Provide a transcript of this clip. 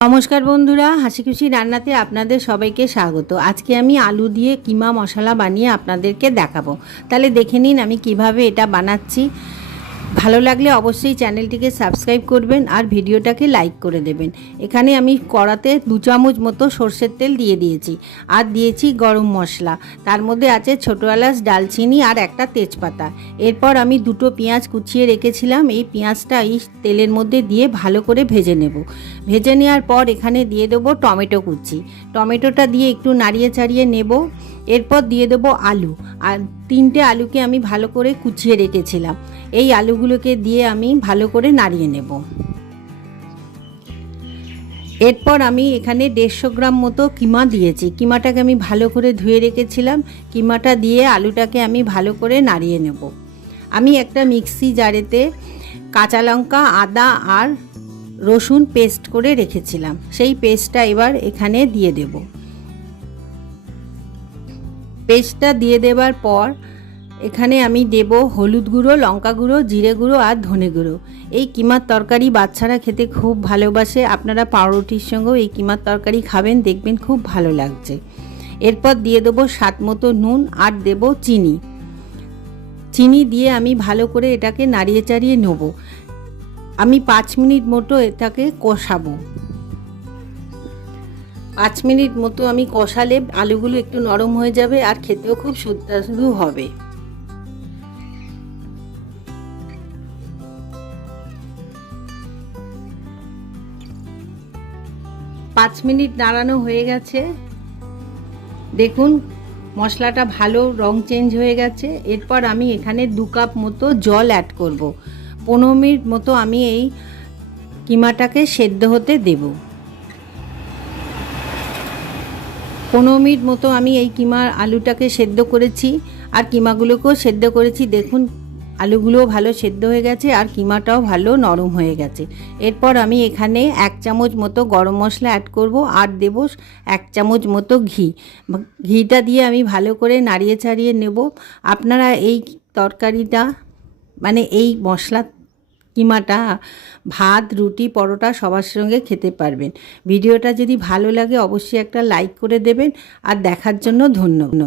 নমস্কার বন্ধুরা হাসি খুশি রান্নাতে আপনাদের সবাইকে স্বাগত। আজকে আমি আলু দিয়ে কিমা মশলা বানিয়ে আপনাদেরকে দেখাবো। তাহলে দেখে নিন আমি কীভাবে এটা বানাচ্ছি। ভালো লাগলে অবশ্যই চ্যানেলটিকে সাবস্ক্রাইব করবেন আর ভিডিওটাকে লাইক করে দেবেন। এখানে আমি কড়াতে দু চামচ মতো সর্ষের তেল দিয়ে দিয়েছি আর দিয়েছি গরম মশলা। তার মধ্যে আছে ছোটো এলাচ, ডালচিনি আর একটা তেজপাতা। এরপর আমি দুটো পেঁয়াজ কুচিয়ে রেখেছিলাম। এই পেঁয়াজটা এই তেলের মধ্যে দিয়ে ভালো করে ভেজে নেব। ভেজে নেওয়ার পর এখানে দিয়ে দেবো টমেটো কুচি। টমেটোটা দিয়ে একটু নাড়িয়ে চাড়িয়ে নেব। এরপর দিয়ে দেবো আলু। আর তিনটে আলুকে আমি ভালো করে কুচিয়ে রেখেছিলাম। এই আলুগুলোকে দিয়ে আমি ভালো করে নাড়িয়ে নেব। এরপর আমি এখানে দেড়শো গ্রাম মতো কিমা দিয়েছি। কিমাটাকে আমি ভালো করে ধুয়ে রেখেছিলাম। কিমাটা দিয়ে আলুটাকে আমি ভালো করে নাড়িয়ে নেব। আমি একটা মিক্সি জারেতে কাঁচা লঙ্কা, আদা আর রসুন পেস্ট করে রেখেছিলাম। সেই পেস্টটা এবার এখানে দিয়ে দেব। পেস্টটা দিয়ে দেবার পর এখানে আমি দেব হলুদ গুঁড়ো, লঙ্কা গুঁড়ো, জিরে গুঁড়ো আর ধনে গুঁড়ো। এই কিমার তরকারি বাচ্চারা খেতে খুব ভালোবাসে। আপনারা পাউরুটির সঙ্গেও এই কিমার তরকারি খাবেন, দেখবেন খুব ভালো লাগছে। এরপর দিয়ে দেবো স্বাদ মতো নুন আর দেব চিনি। চিনি দিয়ে আমি ভালো করে এটাকে নাড়িয়ে চাড়িয়ে নেব। আমি পাঁচ মিনিট মতো এটাকে কষাবো। পাঁচ মিনিট মতো আমি কষালে আলুগুলো একটু নরম হয়ে যাবে আর খেতেও খুব সুস্বাদু হবে। পাঁচ মিনিট নাড়ানো হয়ে গেছে। দেখুন, মশলাটা ভালো রং চেঞ্জ হয়ে গেছে। এরপর আমি এখানে দু কাপ মতো জল অ্যাড করব। পনেরো মিনিট মতো আমি এই কিমাটাকে সেদ্ধ হতে দেব। পনেরো মিনিট মতো আমি এই কিমার আলুটাকে সেদ্ধ করেছি, আর কিমাগুলোকেও সেদ্ধ করেছি। দেখুন, আলুগুলোও ভালো সেদ্ধ হয়ে গেছে, আর কিমাটাও ভালো নরম হয়ে গেছে। এরপর আমি এখানে এক চামচ মতো গরম মশলা অ্যাড করব, আর দেব এক চামচ মতো ঘি। ঘিটা দিয়ে আমি ভালো করে নাড়িয়ে ছাড়িয়ে নেব। আপনারা এই তরকারিটা মানে এই মশলা কিমাটা, ভাত, রুটি, পরোটা সবার সঙ্গে খেতে পারবেন। ভিডিওটা যদি ভালো লাগে অবশ্যই একটা লাইক করে দেবেন। আর দেখার জন্য ধন্যবাদ।